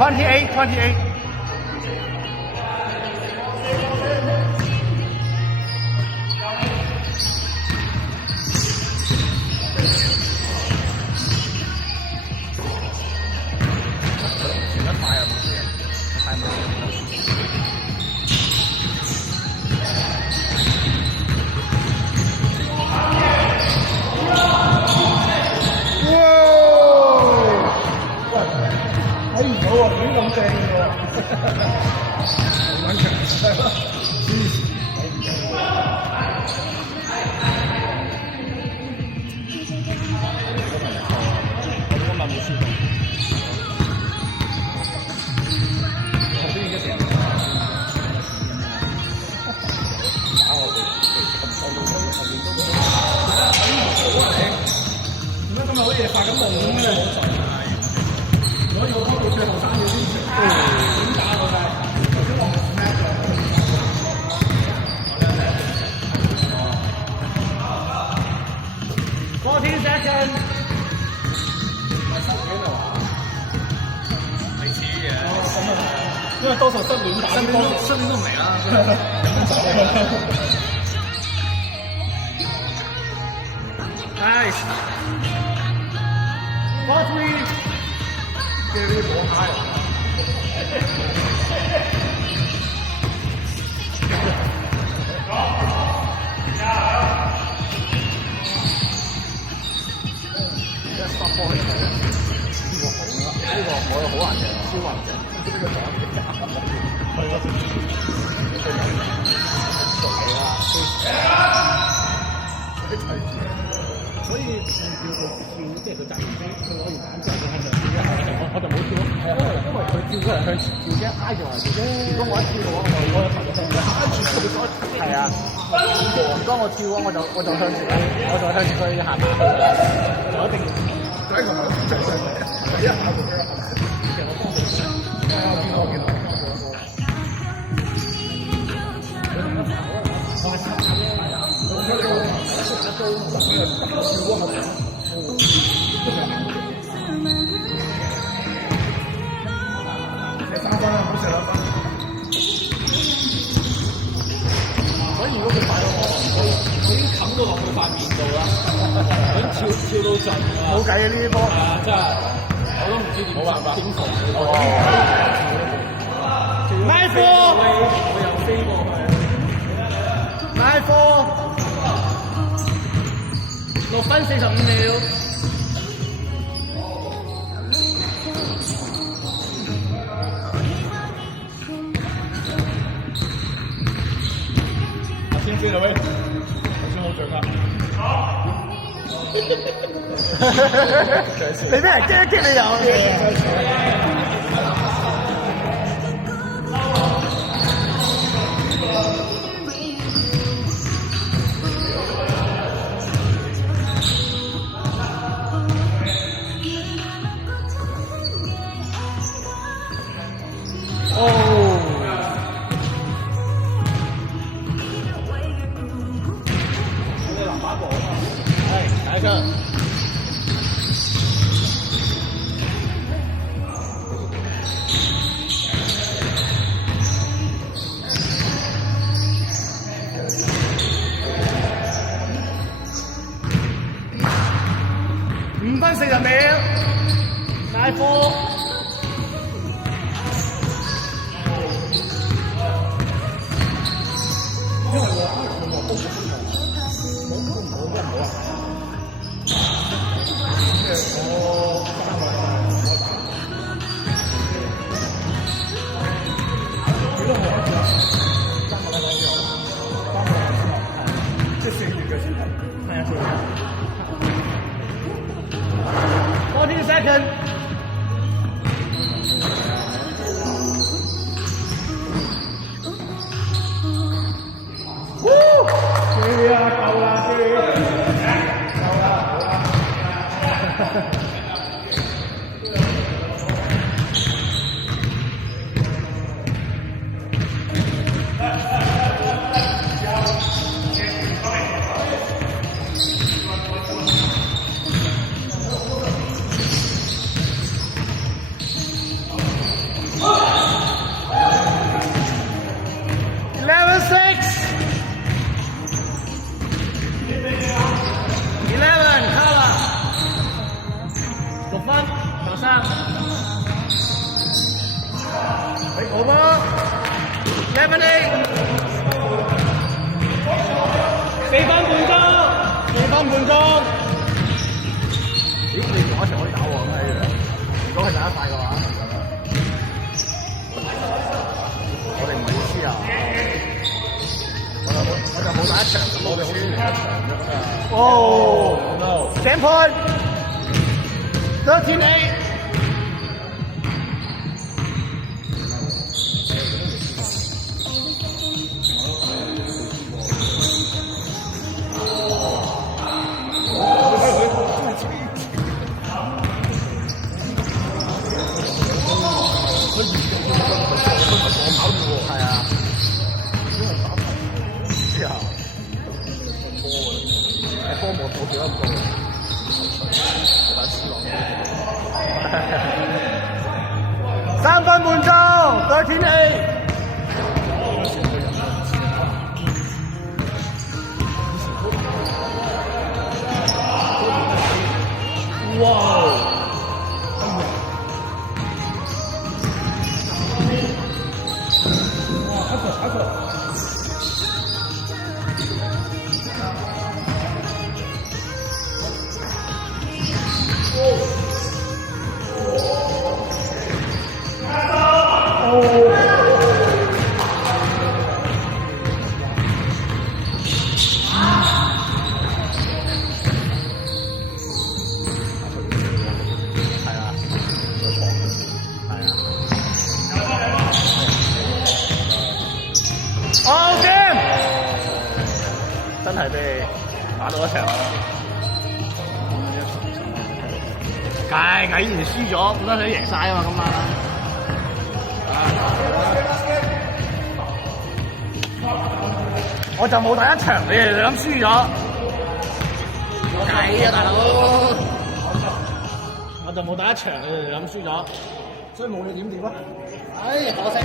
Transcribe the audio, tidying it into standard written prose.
28.因為多數失戀都唔嚟啦。Nice。4-3。即係呢啲網卡人。呢個我好難嘅，超難嘅。所以叫佢即係佢突然間佢攞完板之後，我就冇跳，因為佢跳出嚟向前跳啫，挨住嚟跳啫。如果我一跳嘅話，我有頭就向住。係啊，當我跳嘅話，我就向住佢行埋去，就一定第一個係一下就俾佢。其實我當時我見到。3分啦，唔好射2分。所以如果佢快到我已經冚到落佢塊面度啦，已經跳到盡啦。冇計啊！呢啲波真係我都唔知點。冇辦法。拉貨！我又飛過去。拉貨！6分45秒。先飛啦喂，頭先好掌握。你俾人激一激你有嘢。好波，Lemonade， 4分半鐘，4分半鐘。咦？你同我一齊可以打喎，咁係如果係打得快嘅話，我哋唔會輸啊！我就冇打一場，咁我哋好似贏一場啫嘛。哦 ，no，10 point， 13-8。係啊。波冇幾多個，打C朗。3分半鐘，13-8。哇！哇！黑色。真係俾你打到一場，毅然輸咗，本身想贏晒啊嘛今晚。我就冇打一場，你哋就咁輸咗，計啊大佬！我就冇打一場，你哋就咁輸咗，所以冇你點啊？唉，可惜。